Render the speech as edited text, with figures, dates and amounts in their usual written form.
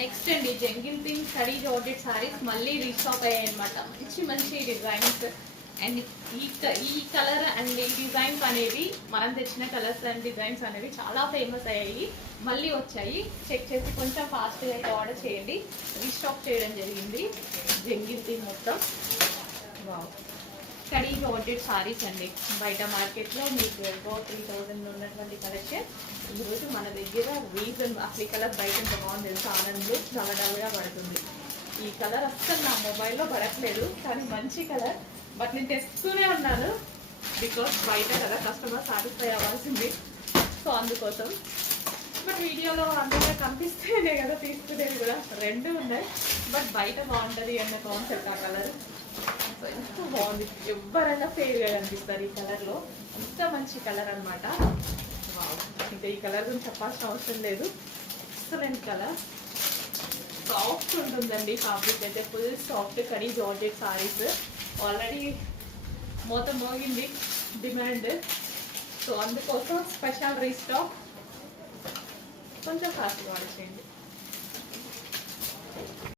Next అండి jungle thing study georgette saris మళ్ళీ restock అయ్యాయి అనమాట. మంచి మంచి డిజైన్స్ అండ్ ఈ కలర్ అండ్ ఈ డిజైన్స్ అనేవి మనం తెచ్చిన కలర్స్ అండ్ డిజైన్స్ అనేవి చాలా ఫేమస్ అయ్యాయి, మళ్ళీ వచ్చాయి. చెక్ చేసి కొంచెం ఫాస్ట్గా అయితే ఆర్డర్ చేయండి. రీస్టాక్ చేయడం జరిగింది జంగిల్ థింగ్ మొత్తం. వావ్, స్టడీ జార్జెట్ సారీస్ అండి. బయట మార్కెట్లో మీకు 3000 ఉన్నటువంటి కలెక్షన్ ఈరోజు మన దగ్గర రీజన్. అసలు ఈ కలర్ బయట ఎంత బాగుంది తెలుసు, ఆనంద్లో చాలా డల్గా పడుతుంది. ఈ కలర్ అస్సలు నా మొబైల్లో పడట్లేదు, కానీ మంచి కలర్. బట్ నేను తెస్తూనే ఉన్నాను బికాస్ బయట కదా కస్టమర్ సాటిస్ఫై అవ్వాల్సింది, సో అందుకోసం. బట్ వీడియోలో అంతగా కనిపిస్తేనే కదా తీసుకునేది కూడా. రెండు ఉన్నాయి, బట్ బయట బాగుంటుంది అన్న కాన్సెప్ట్ ఆ కలర్. సో ఎంత బాగుంది, ఎవరైనా ఫేర్గా కనిపిస్తారు ఈ కలర్లో. ఎంత మంచి కలర్ అనమాట. ఇంకా ఈ కలర్ గురించి చెప్పాల్సిన అవసరం లేదు. ఎక్సలెంట్ కలర్, సాఫ్ట్ ఉంటుందండి ఫ్యాబ్రిక్ అయితే. Full soft khadi georgette saris. Already మొత్తం మోగింది డిమాండ్, సో అందుకోసం స్పెషల్ రీస్టాక్. కొంచెం ఫాస్ట్గా ఆర్డర్ చేయండి.